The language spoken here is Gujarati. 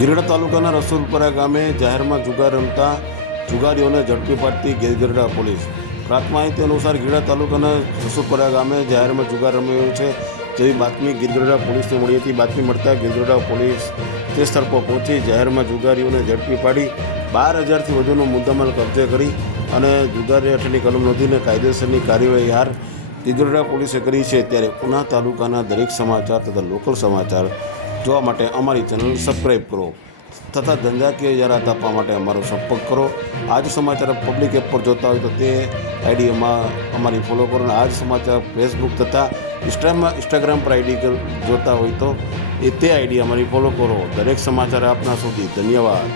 ગીરડા તાલુકાના રસુલપરા ગામે જાહેરમાં જુગાર રમતા જુગારીઓને ઝડપી પાડતી ગીરગઢડા પોલીસ. પ્રાપ્ત માહિતી અનુસાર ગીરડા તાલુકાના રસુલપરા ગામે જાહેરમાં જુગાર રમી રહ્યો છે જેવી બાતમી ગીરગઢડા પોલીસને મળી હતી. બાતમી મળતા ગીરગઢડા પોલીસ તે સ્થળ પર પહોંચી જાહેરમાં જુગારીઓને ઝડપી પાડી 12,000થી વધુનો મુદ્દામાલ કબજે કરી અને જુગારી હેઠળની કલમ નોંધીને કાયદેસરની કાર્યવાહી હાર ગીરગઢડા પોલીસે કરી છે. ત્યારે ઉના તાલુકાના દરેક સમાચાર તથા લોકલ સમાચાર જોવા માટે અમારી ચેનલ સબસ્ક્રાઈબ કરો તથા ધંધાકીય જાહેરાત આપવા માટે અમારો સંપર્ક કરો. આજ સમાચાર પબ્લિક એપ પર જોતા હોય તો તે આઈડીમાં અમારી ફોલો કરો અને આજ સમાચાર ફેસબુક તથા ઇન્સ્ટાગ્રામ પર આઈડી જોતા હોય તો તે આઈડી અમારી ફોલો કરો. દરેક સમાચાર આપના સુધી. ધન્યવાદ.